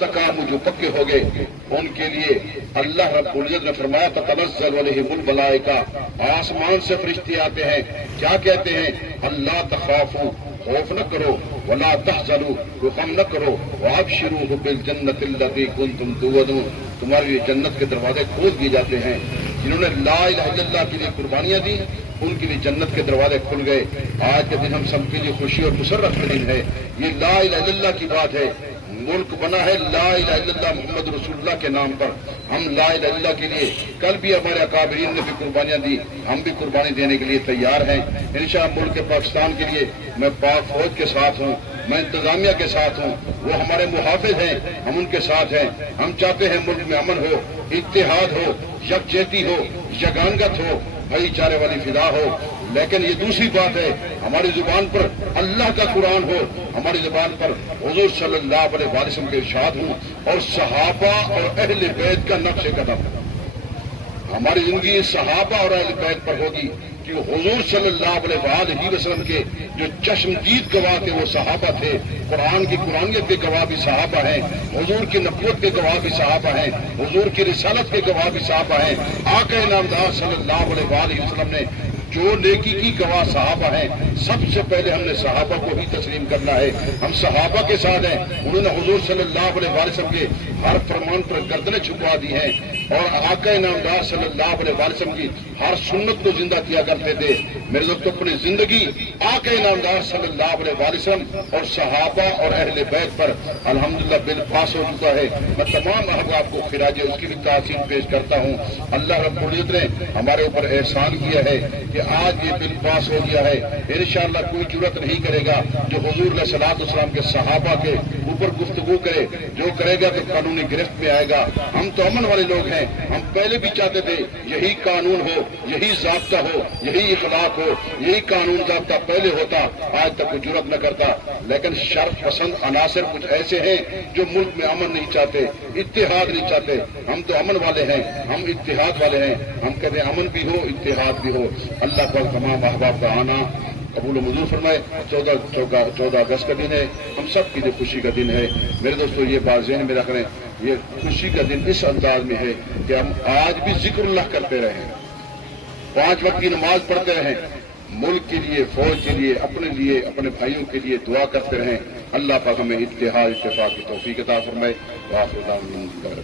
वस्तकामु, जो पक्के हो गए उनके लिए अल्लाह रब्बुल इज्जत ने फरमाया ततनज़्ज़ल अलैहिमुल मलाइका, आसमान से फरिश्ते आते हैं, क्या कहते हैं? अल्लाह तखाफू, खौफ न करो, वला तहज़नु, गम न करो, वअबशिरू बिल जन्नति अल्लती कुंतुम तुअदून, तुम्हारे लिए जन्नत के दरवाजे खोल दिए जाते हैं। जिन्होंने ला इलाहा इल्लल्लाह के लिए कुर्बानियां दी उनके लिए जन्नत के दरवाजे खुल गए। आज के दिन हम सबके लिए खुशी और मुसर्रत का दिन है। ये ला इलाहा इल्लल्लाह की बात है। मुल्क बना है ला इलाहा इल्लल्लाह मोहम्मद रसूलुल्लाह के नाम पर। हम ला इलाहा इल्लल्लाह के लिए कल भी हमारे अकाबरीन ने भी कुर्बानियां दी, हम भी कुर्बानी देने के लिए तैयार हैं। इंशाअल्लाह मुल्क पाकिस्तान के लिए मैं पाक फौज के साथ हूँ, मैं इंतजामिया के साथ हूँ, वो हमारे मुहाफिज हैं, हम उनके साथ हैं। हम चाहते हैं मुल्क में अमन हो, इत्तेहाद हो, यकजहती हो, यगानगत हो, भाईचारे वाली फिदा हो। लेकिन ये दूसरी बात है, हमारी जुबान पर अल्लाह का कुरान हो, हमारी जुबान पर हुजूर सल्लल्लाहु अलैहि वसल्लम के इरशाद हो और सहाबा और अहले बैत का नक्श कदम। हमारी जिंदगी सहाबा और अहले बैत पर होगी कि हुजूर सल्लल्लाहु अलैहि वसल्लम के जो चश्मदीद गवाह थे वो सहाबा थे। कुरान की कुरानियत के गवाह भी सहाबा हैं, हुजूर की नबूवत के गवाह भी सहाबा हैं, हुजूर की रिसालत के गवाह भी सहाबा हैं। आका नामदार सल्लल्लाहु अलैहि वसल्लम ने जो नेकी की गवाह सहाबा हैं, सबसे पहले हमने सहाबा को ही तस्लीम करना है। हम सहाबा के साथ हैं। उन्होंने हुजूर सल्लल्लाहु अलैहि वसल्लम के हर फरमान पर गर्दनें छुपा दी हैं और आका नामदार सल्लल्लाहु अलैहि वसल्लम की हर सुन्नत को जिंदा किया करते थे। मेरे दोस्तों, अपनी जिंदगी आका नामदार सल्लल्लाहु अलैहि वसल्लम और सहाबा और अहले बैत पर अल्हम्दुलिल्लाह बिल पास हो चुका है। मैं तमाम अहबाब को खिराज उसकी भी तासीर पेश करता हूँ। अल्लाह रब्बुल इज्जत ने हमारे ऊपर एहसान किया है कि आज ये बिल पास हो गया है। इंशाअल्लाह कोई जुर्रत नहीं करेगा जो हुजूर अलैहिस्सलातु वस्सलाम के सहाबा के ऊपर गुफ्तगू करे। जो करेगा तो कानूनी गिरफ्त में आएगा। हम तो अमन वाले लोग हैं। हम पहले भी चाहते थे यही कानून हो, यही ज़ाब्ता हो, यही इखलाक हो, यही कानून ज़ाब्ता पहले होता। आज तक कोई जुर्रत न करता। लेकिन शर्फ पसंद अनासर कुछ ऐसे हैं जो मुल्क में अमन नहीं चाहते, इत्तेहाद नहीं चाहते। हम तो अमन वाले हैं, हम इत्तेहाद वाले हैं। हम कहते हैं अमन भी हो, इत्तेहाद भी हो। अल्लाह पर तमाम अहबाब का आना कबूल मंजूर फरमाए। 14 अगस्त का दिन है, हम सब के लिए खुशी का दिन है। मेरे दोस्तों, ये बात ज़हन में रख लें, ये खुशी का दिन इस अंदाज में है कि हम आज भी जिक्रुल्लाह करते रहें, 5 वक्त की नमाज पढ़ते रहें, मुल्क के लिए, फौज के लिए, अपने लिए, अपने भाइयों के लिए दुआ करते रहें। अल्लाह पाक हमें इत्तेहाद इत्तेफाक की तौफीक अता फरमाए।